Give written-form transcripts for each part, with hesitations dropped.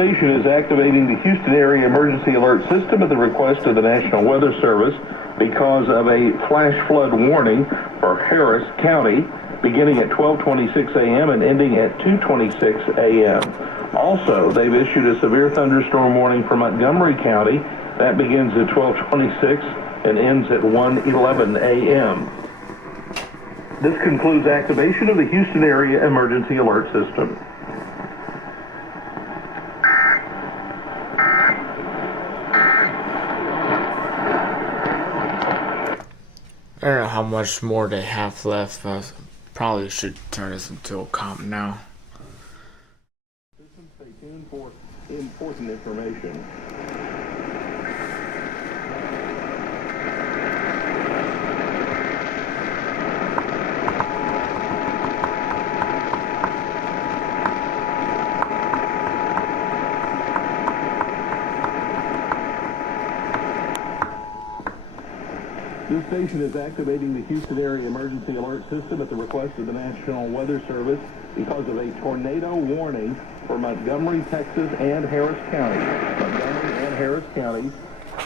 station is activating the Houston Area Emergency Alert System at the request of the National Weather Service because of a flash flood warning for Harris County beginning at 12:26 a.m. and ending at 2:26 a.m. Also, they've issued a severe thunderstorm warning for Montgomery County. That begins at 12:26 and ends at 1:11 a.m. This concludes activation of the Houston Area Emergency Alert System. I don't know how much more they have left, but probably should turn this into a comp now. Stay tuned for important information. This station is activating the Houston Area Emergency Alert System at the request of the National Weather Service because of a tornado warning for Montgomery, Texas, and Harris County. Montgomery and Harris County.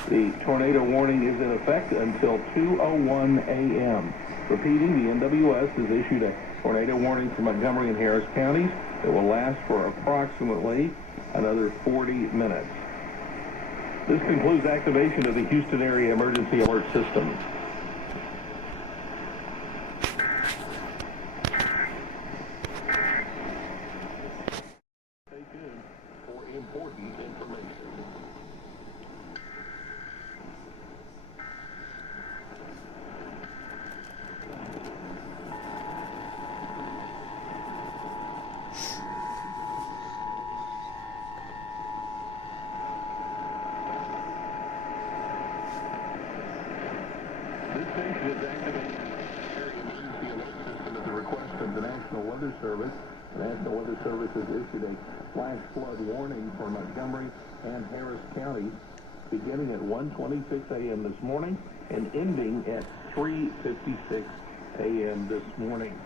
The tornado warning is in effect until 2:01 a.m. Repeating, the NWS has issued a tornado warning for Montgomery and Harris counties that will last for approximately another 40 minutes. This concludes activation of the Houston Area Emergency Alert System. Stay tuned for important information. This station is activating the Area Emergency Alert System at the request of the National Weather Service. The National Weather Service has issued a flash flood warning for Montgomery and Harris counties beginning at 1:26 a.m. this morning and ending at 3:56 a.m. this morning.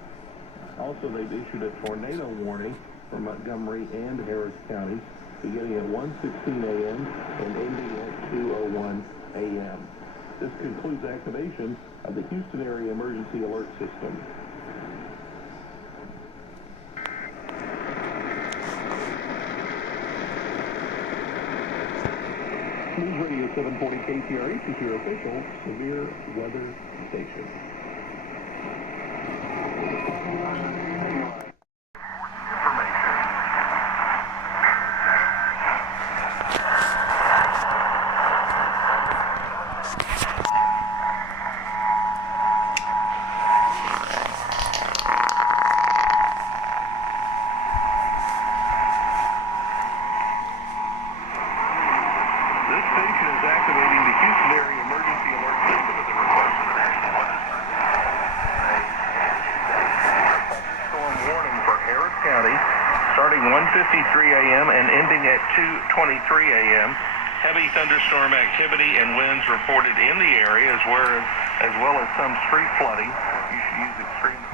Also, they've issued a tornado warning for Montgomery and Harris counties beginning at 1:16 a.m. and ending at 2:01 a.m. This concludes activation of the Houston Area Emergency Alert System. News Radio 740 KTRH is your official severe weather station. This station is activating the Houston Area Emergency Alert System at the request of the National Weather Service. Storm warning for Harris County starting 1:53 a.m. and ending at 2:23 a.m. Heavy thunderstorm activity and winds reported in the area as well as some street flooding. You should use extreme